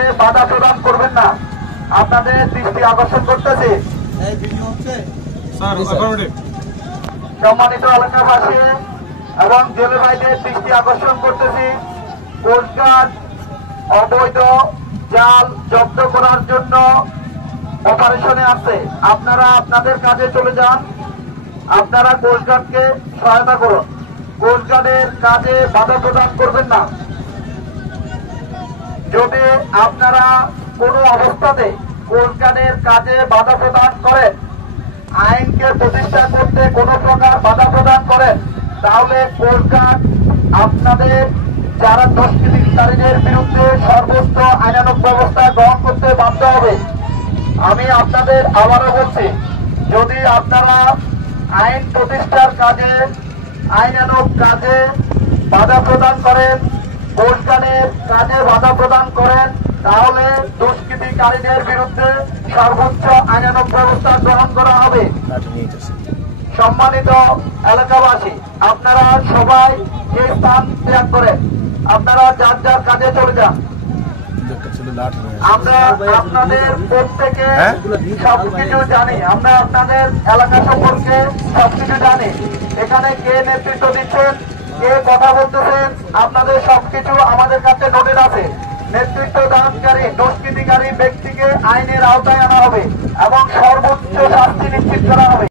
কাজে বাধা প্রদান করবেন না। আপনাদের দৃষ্টি আকর্ষণ করতেছি। সম্মানিত এলাকাবাসী এবং জেলে ভাইদের দৃষ্টি আকর্ষণ করতেছি, কোস্টগার্ড অবৈধ জাল জব্দ করার জন্য অপারেশনে আছে। আপনারা আপনাদের কাজে চলে যান। আপনারা কোস্টগার্ডকে সহায়তা করুন। কোস্টগার্ডের কাজে বাধা প্রদান করবেন না। যদি আপনারা কোনো অবস্থাতে কোস্টগার্ডের কাজে বাধা প্রদান করেন, আইনকে প্রতিষ্ঠা করতে কোনো প্রকার বাধা প্রদান করেন, তাহলে কোস্টগার্ড আপনাদের যারা দুষ্কৃতিকারীদের বিরুদ্ধে সর্বোচ্চ আইনানুগ ব্যবস্থা গ্রহণ করতে বাধ্য হবে। আমি আপনাদের আবারও বলছি, যদি আপনারা আইন প্রতিষ্ঠার কাজে আইনানুগ কাজে বাধা প্রদান করেন, কোস্টগার্ডের কাজে বাধা প্রদান করেন, তাহলে দুষ্কৃতিকারীদের বিরুদ্ধে সর্বোচ্চ আইনানুগ ব্যবস্থা গ্রহণ করা হবে। সম্মানিত এলাকাবাসী, আপনারা সবাই এই স্থান ত্যাগ করেন। আপনারা যার যার কাজে চলে যান। আমরা আপনাদের প্রত্যেকে সবকিছু জানি, আমরা আপনাদের এলাকা সম্পর্কে সবকিছু জানি। এখানে কে নেতৃত্ব দিচ্ছেন, কে কথা বলতেছেন, আপনাদের সবকিছু আমাদের কাছে নোটেড আছে। নেতৃত্ব দানকারী দুষ্কৃতিকারী ব্যক্তিকে আইনের আওতায় আনা হবে এবং সর্বোচ্চ শাস্তি নিশ্চিত করা হবে।